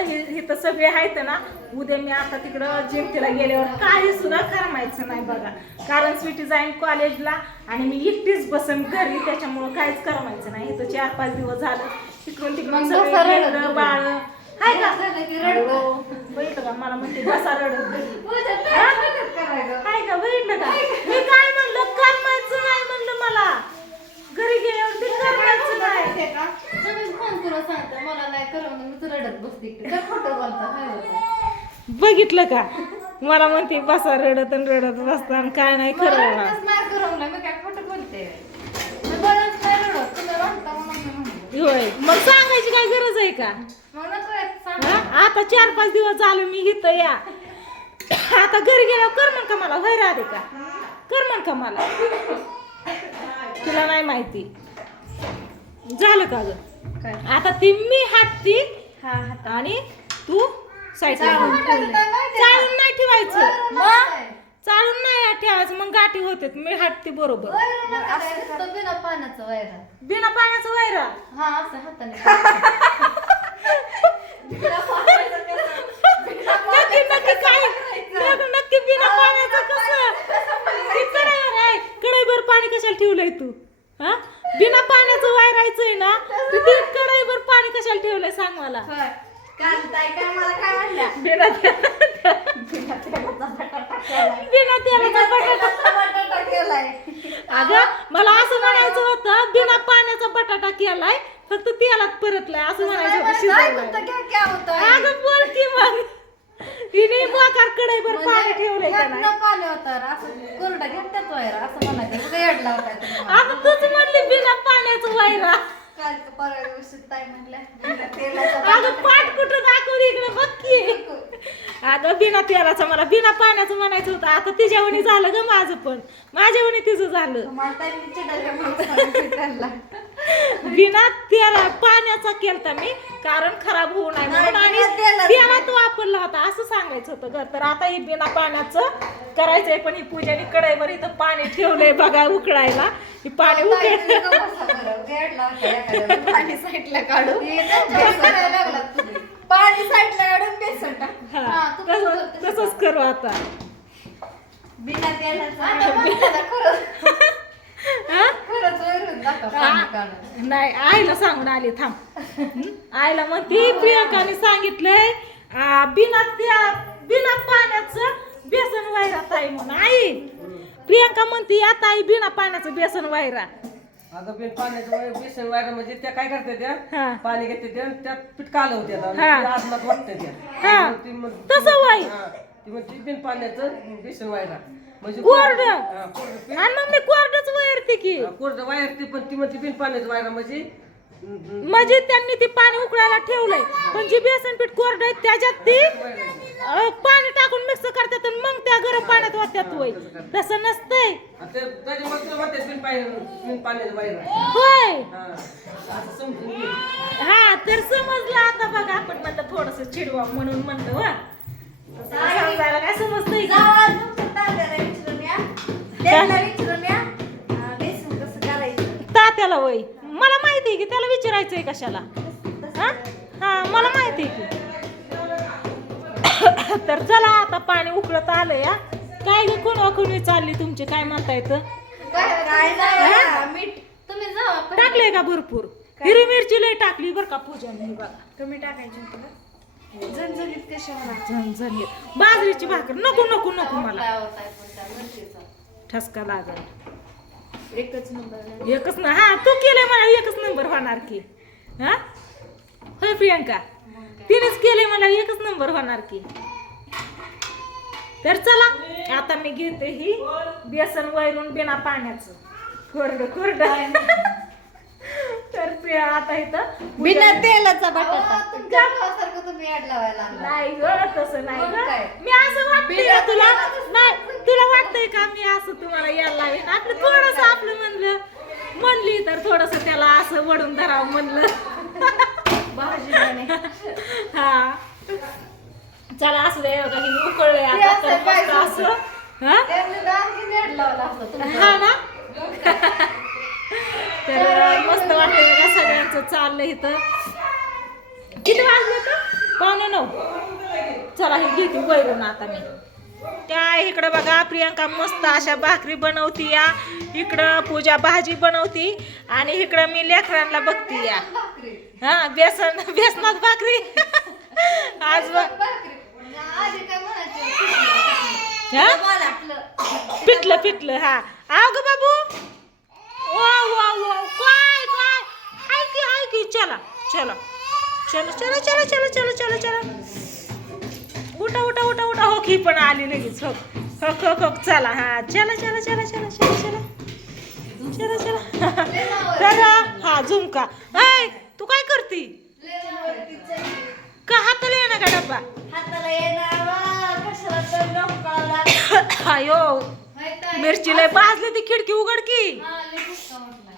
आता हे इथं सगळे आहेत ना उद्या मी आता तिकडं जिंतीला गेल्यावर काही सुद्धा करमायचं नाही बघा. कारण स्वीटी जाईन कॉलेजला आणि मी एकटीच बसन घरी त्याच्यामुळं काहीच करमायचं नाही. इथं चार पाच दिवस झालं. तिकडून तिकडून सगळे. बाळ. हाय का? रडत. हो, बघितलं का? मला म्हणते बसा रडत करायचं? काय का बघितलं का? मी काय म्हणलं करमायचं नाही म्हणलं मला. घरी गेल्यावर ते करमायचं नाही माहितीये का? सगळेच फोन करून सांगतात, मला नाही करमलं, मी तर रडत बसते इकडे. काय खोटं बोलता, काय बोलता? बघितलं का? मला म्हणते बसा रडत आणि रडत बसता आणि काय नाही खरं बोलते? होय. मग सांगायची काय गरज आहे का? आता चार पाच दिवस झाले मी इथं या. आता घरी गेल्यावर कर म्हण का मला? होय राधे का कर म्हण का मला? तुला नाही माहिती. झालं का ग काय? आता ती मी हाटती हा, हा. आणि तू चालून ठेवलंय. चालून नाही ठेवायचं मग? चालून नाही ठेवायचं मग गाठी होते मी हाटते बरोबर बिना पाण्याचं वैरण. बिना पाण्याचं वैरा हा, असं हाताने. बिना पाण्याचं कसं? बिना नक्की नक्की काय करायचं. नक्की- नक्की बिना पाण्याचं कसं आहे पाणी कशाला ठेवलंय तू हा बिना पाण्याचं वायरायचंय ना तर ते कढईभर पाणी कशाला ठेवलंय सांग मला होय. काल ताई काय मला काय म्हणल्या? बिना बिना तेलाचा बटाटा केलाय. बिना तेलाचा बिना बटाटा तेलाचा बटाटा केलाय. अगं मला असं म्हणायचं होतं बिना पाण्याचा बटाटा केलाय फक्त तेलात परतलाय असं म्हणायचं होतं म्हणायचं, "आई, म्हणतं, शिजवलाय घ्या, घ्या होतं, आई." अगं बोल की मग तिने मोकार कढईभर म्हणजे पाणी ठेवलंय का नाही पाणी होतं असं कोरडं घेतात वैर असं म्हणायचं उगा येडला होता तुम्ही. आता तूच म्हणली बिना पाण्याचं वायरा काल परवा दिवशी ताई तेलाचा अगं पाठ कुठं दाखव इकडे? बघ की. अगं बिना तेलाचं मला बिना पाण्याचं म्हणायचं होतं. आता तिच्यावणी झालं ग माझं पण. माझ्यावणी तिचं झालं. तुम्हाला ताईंनी चिडायला म्हणून सांगितलं त्यांना. बिना तेला पाण्याचा केलता मी कारण खराब होऊ नये म्हणून आणि. तेलात वापरला होता असं सांगायचं होतं ग तर आता ही बिना पाण्याचं करायचंय पण ही पूजाने कढईवर इथं पाणी ठेवलंय बघा उकळायला ही पाणी उकळ. पाणी साईडला तुम्ही. पाणी साईडला काढून बेसन टाक. तसंच करू आता बिना तेलाचं आता म्हणते ना, खरंच हा खरंच वैरून दाखव पाणी काढून नाही आईला सांगून आली थांब? आईला म्हणती प्रियंकाने सांगितलंय आ, बिना त्या बिना पाण्याचं बेसन वायरा ताई म्हणून. आई प्रियंका म्हणती या ताई बिना पाण्याचं बेसन वायरा. अगं बिन पाण्याचं बेसन वायरं म्हणजे त्या काय करते त्या? पाणी घेते त्या त्यात पीठ कालवते वाटते त्या. हा. तसं वाई. ती म्हणते बिन पाण्याचं बेसन वायरा म्हणजे कोरडं. हा, कोरडं पीठ. आणि मग मी कोरडच वैरते की हा, कोरडं वायर ती पण ती म्हणते बिन पाण्याचं वायरा म्हणजे म्हणजे त्यांनी ते पाणी उकळायला ठेवलंय. पण जे बेसन पीठ कोरड आहे त्याच्यात ती अ, पाणी टाकून मिक्स करतात आणि मग त्या गरम पाण्यात वाटतात वय तसं नसतंय. आणि ते त्याच्यामुळे तुला म्हणते बिन पाणी बिन पाण्याचं वायरा होय. हा असं समजून घे. हा तर समजलं आता बघा आपण म्हणलं थोडस चिडवा म्हणून म्हणलं वा समजायला काय समजतंय? तात्याला वय. मला माहिती आहे की त्याला विचारायचंय कशाला. हा? हा मला माहिती आहे की. तर चला आता पाणी उकळत आलं या. काय ग कोण कोणी चालली तुमची? काय म्हणता येतं काय- काय नाही, हा, मीठ. तुम्ही जावा पहिले. टाकले का भरपूर? हिरवी मिरची लय टाकली बरं का पूजन ही बघा. कमी टाकायची. झणझणीत कशी होणार झणझणीत. बाजरीची भाकर. नको नको नको मला? ठसका लागल. एकच नंबर एकच ना हा तू केलंय मला एकच नंबर होणार की. हा? होय प्रियंका? तिनेच केले मला एकच नंबर होणार की. तर चला आता मी घेते ही बेसन वैरून बिना पाण्याचं. कोरड कोरड. तर प्रिया आता इथं बिना तेलाचा बटाटा. भावासारखं तुम्ही ऍड लावायला लागला. नाही ग तसं नाही मग ग? मी असं वाटतंय का तुला. नाही तुला वाटतंय का मी असं तुम्हाला यायला लावेन? आपलं थोडस आपलं म्हणलं. म्हणली तर थोडस त्याला असं वडून धरावं म्हणलं. भाजी म्हणे. हा. चला असू दे बघा हे उकळलंय ते आता असं तर मस्त पाहिजे असं हा? त्यांनी दाजी ऍड लावला असता तुमच्या. हा ना? तर मस्त वाटतंय बघा सगळ्यांचं चाललंय इथं. किती वाजले तर पावणे नऊ. चला हे घेते वैरून आता मी. त्या इकडं बघा प्रियंका मस्त अशा भाकरी बनवती या. इकडं पूजा भाजी बनवती आणि इकडं मी लेकरांना बघती या. हा बेसन बेसनात भाकरी. आज हा? पिटलं पिटलं हा. आव ग बाबू. काय काय हाय की हाय की चला चला चला चला चला चला चला चला चला उठा उठा उठा उठा हो की पण आली लगेच हो हो हो हो चला हा चला चला चला चला चला चला चला चला तर हा झुमका हाय तू काय करती का हाताला ये ना का डब्बा हाताला येणार अयो मिरची लय भाजली ती खिडकी उघड की.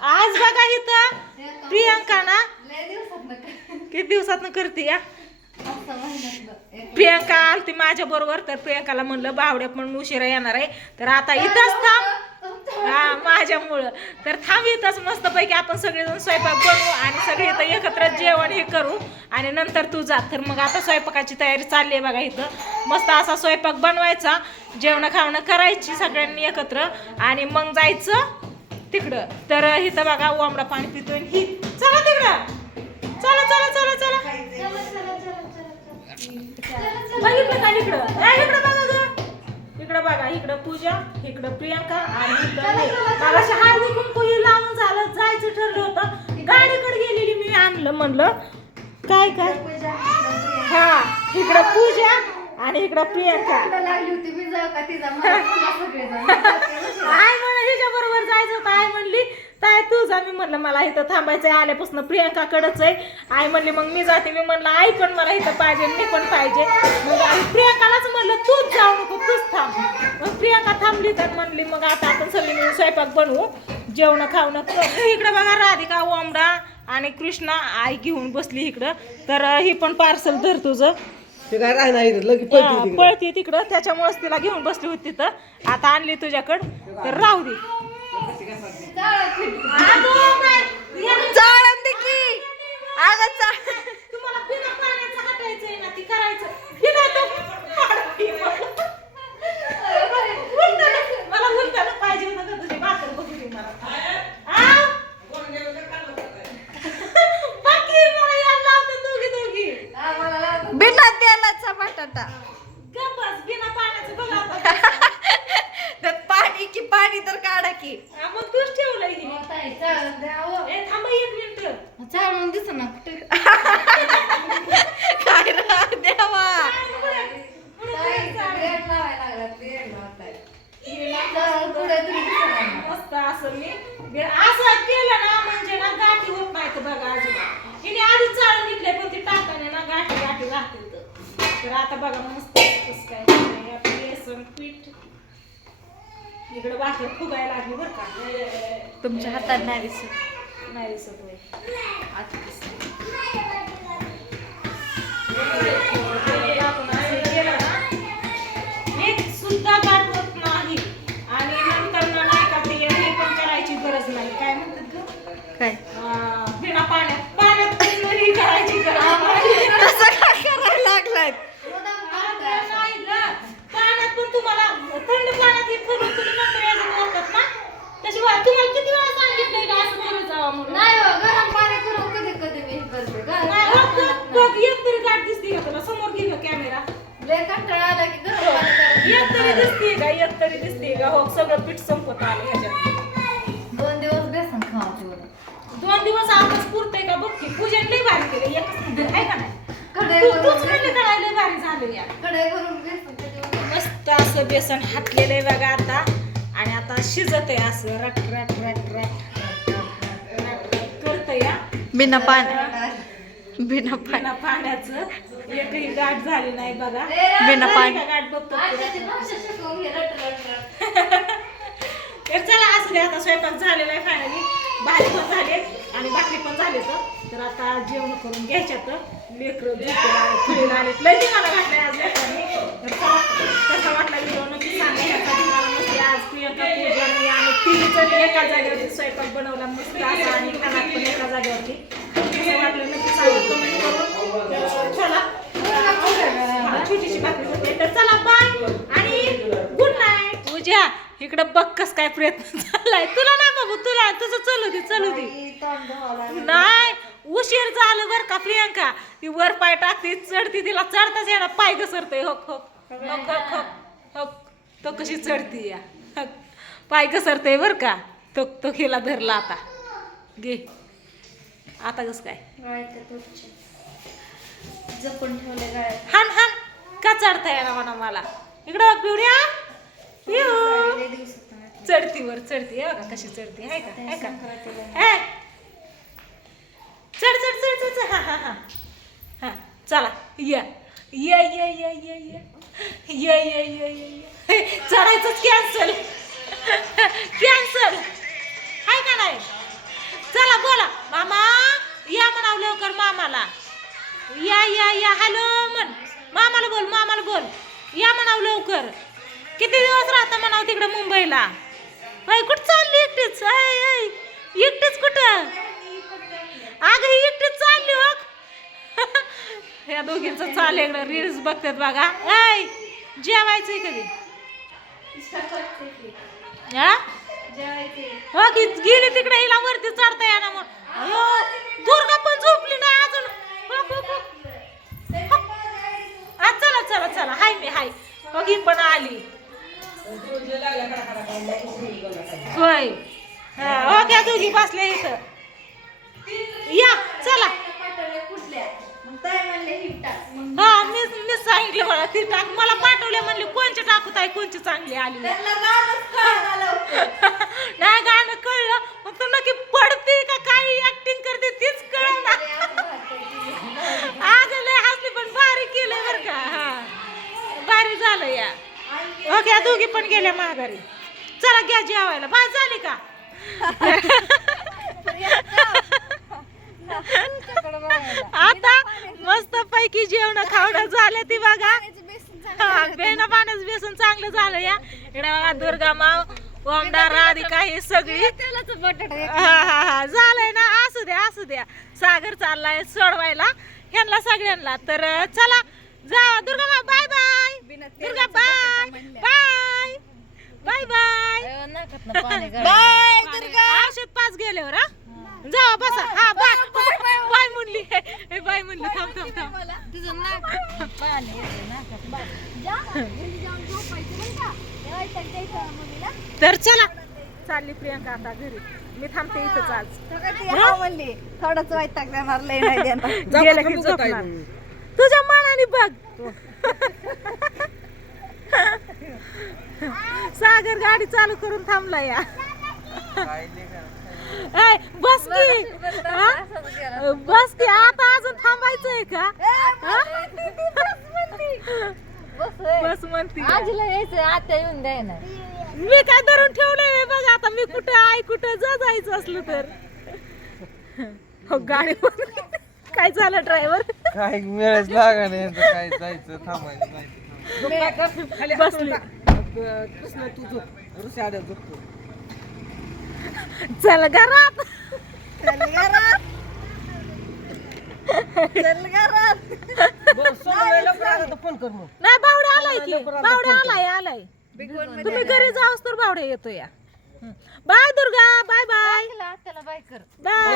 आज बघा इथं प्रियंका ना. किती दिवसात करते या? प्रियांका प्रियंका आलती माझ्या बरोबर तर प्रियंकाला म्हणलं बावड्या पण उशिरा येणार आहे. तर आता इथंच थांब. हा माझ्यामुळं. तर थांब इथंच मस्त पैकी आपण सगळेजण स्वयंपाक बनवू आणि सगळे इथं एकत्र जेवण हे करू आणि नंतर तू जा. तर मग आता स्वयंपाकाची तयारी चालली आहे बघा इथं. मस्त असा स्वयंपाक बनवायचा जेवण खावणं करायची सगळ्यांनी एकत्र आणि मग जायचं तिकडं. तर इथं बघा ओमडा पाणी पितोय ही चला तिकडं. चला चला चला चला. बघितलं का गं. इकडं बघा इकडं पूजा इकडं प्रियंका आणि इकडं मी. मगाशी हळदी कुंकू हे लावून झालं जायचं ठरलं होतं. गाडीकडे गेलेली मी आणलं म्हणलं. काय काय? हा इकडं पूजा आणि इकडं प्रियंका. लागली होती मी जाऊ का तिचा मला. आय म्हणलं हिच्या बरोबर जायचं होतं. आय म्हणली ताय तू जा. मी म्हणलं मला इथं थांबायचंय. आल्यापासून प्रियंकाकडंच आहे. आई म्हणली मग मी जाते. मी म्हणलं आई पण मला इथं पाहिजे मी पण पाहिजे. मग आई प्रियंकालाच म्हणलं तूच जाऊ नको तूच थांब. मग प्रियंका थांबली तर म्हणली मग आता आपण सगळी मिळून स्वयंपाक बनवू जेवण खावणं. इकडं बघा राधिका ओमडा आणि कृष्णा आई घेऊन बसली इकडं. तर ही पण पार्सल धर तुझं. ते काय राहणार. पळती तिकडं. त्याच्यामुळेच तिला घेऊन बसली होती तिथं. आता आणली तुझ्याकडं. तर राहू दे. તાળા आता बघा मस्त कसं काय केलंय. आपलं बेसन पीठ इकडे फुगायला लागली बरं का तुमच्या हातात नाही दिसत नाही दिसत होय. आता दिसत. आपण असं केलं ना, एक सुद्धा गाठ होत नाही आणि नंतर ना नाही का ते हे पण करायची गरज नाही काय म्हणतात गं? काय अं, बिना पाण्यात पाण्यात पण नाही करायची गरज नाही. तसं काय करायला लागलाय आता नाही गं. पाण्यात पण तुम्हाला थंड पाण्यात हे करून तुम्ही नंतर याच्यात वापरतात ना त्याशिवाय तुम्हाला किती वेळा सांगितलंय का असं करत जावा म्हणून नाही हो, गरम पाणी करून कधी कधी मी हे करते नाही, हो, बघ, गरम बघ, एक तरी गाठ दिसते का तुला समोर घे गं कॅमेरा लय कंटाळा आला की गरम पाणी करायचं. एक तरी दिसते का एक तरी दिसते का हो सगळं पीठ संपत आलं ह्याच्यात दोन दिवस बेसन बरं. दोन दिवस आताच पुरतंय का बघ की पूजन लय भारी केलं एकच आहे का नाही कढई तू- म्हणली भारी झालं या कढई भरून बेसन त्याच्यावर मस्त असं बेसन हाटलेलं आहे बघा आता आणि आता शिजत आहे असं रट रट रट रट करत या बिना पाणी बिना बिना पाण्याचं एकही गाठ झाली नाही बघा. बिना पाणी. गाठ बघतो. तर चला असू दे आता स्वयंपाक झालेला आहे फायनली भाजी पण झाली आणि भाकरी पण झाली तर आता जेवण करून घ्यायच्यात लेकरं फुलेला आले लय दिवाला घातलाय आज लेकरांनी तर चला कसा वाटला व्हिडिओ नक्की सांगा. ह्याचा दिवाला मस्त आज प्रियंका पूजा मी आणि तिन्ही जण एका जागेवरती स्वयंपाक बनवला मस्त असा आणि कानात पण एका जागेवरती. कसं वाटलं नक्की सांगा कमेंट करून. चला आणि पूजा इकडं बक्कस काय प्रयत्न चाललाय. तुला नाही बाबू तुला तुझं चलू दे चलू दे. नाही उशीर झालं बर का प्रियांका. ती वर पाय टाकते चढती तिला चढताच येणार. पाय घसरते हो हो हो तो कशी चढती या. पाय घसरते बर का. तो तो हिला धरला आता. घे. आता कस काय? जपून ठेवले हान हान. का चढता येणार म्हणा मला. इकडं बघ पिवड्या पिऊ चढती वर चढती. हे बघा कशी चढती. आहे का? आहे का? चढ चढ चढ चढ चढ. हा हा हा. हा चला. या. ये या या या या. या या या या या. चढायचंच कॅन्सल कॅन्सल या लवकर. किती दिवस राहता म्हणाव तिकडे मुंबईला? अय कुठं चालली एकटीच? अय अय एकटीच कुठं? अगं ही एकटीच चालली हो. या दोघींचं चाल इकडं रील्स बघतात बघा. अय जेवायचंय कधी? हा? हो की गेली तिकडे हिला वरती चढता येणार मग दुर्गा पण झोपली नाही अजून. हो, हो, हो. हा चला चला चला. हाय मी हाय. कगी पण आली. होय. हो त्या दोघी बसल्या इथं. या चला. हा मी मी सांगितलं मला ती टाक. मला पाठवले म्हणले कोणची टाकूत आहे कोणची चांगली आली? नाही गाणं कळलं. ओके दोघी पण गेल्या माघारी. चला घ्या जेवायला. बाज झाली का? आता मस्त पैकी जेवण खावणं झालं ती बघा. हा बेना पाण्याचं बेसन चांगलं झालं या. इकडे बघा दुर्गा माव ओमडा राधिका हे सगळी. झालंय ना असू द्या असू द्या. सागर चाललाय सोडवायला ह्यांना सगळ्यांना तर चला जा दुर्गा माव bye bye Durga bye. Bye. Bye bye. Bye Durga. औषध पाच गेल्यावर हा? जा बसा. हा बाय बाय. म्हणली. हे बाय म्हणली. थांब थांब थांब. तर चला. चालली प्रियंका आता घरी. मी थांबते इथंच आज. म्हणली थोडंच वैताग देणार लय नाही देणार. गेलं की झोपणार. तुझ्या मनाने बघ. सागर गाडी चालू करून थांबला या. बस की. हा? बस की आता अजून थांबायचंय का? बस म्हणती आजीला यायचं आता येऊन द्याय ना मी काय धरून ठेवलंय बघ आता मी कुठं आई कुठं जा जायचं असलं तर. हो गाडी काय झालं ड्रायव्हर काय मिळायच लागा नाही आता काय जायचं थांबायचं नाही खाली बसली. कृष्ण तू झोप. ऋषी आल्या झोपतो चल घरात. चल घरात. चल घरात. बरं, सोमवारी लवकर आला तर फोन कर मग. नाही बावडे आलाय की. बावडे. आलाय आलाय. तुम्ही घरी जाऊस तर बावडे येतो या बाय दुर्गा बाय बाय. त्याला बाय कर. बाय.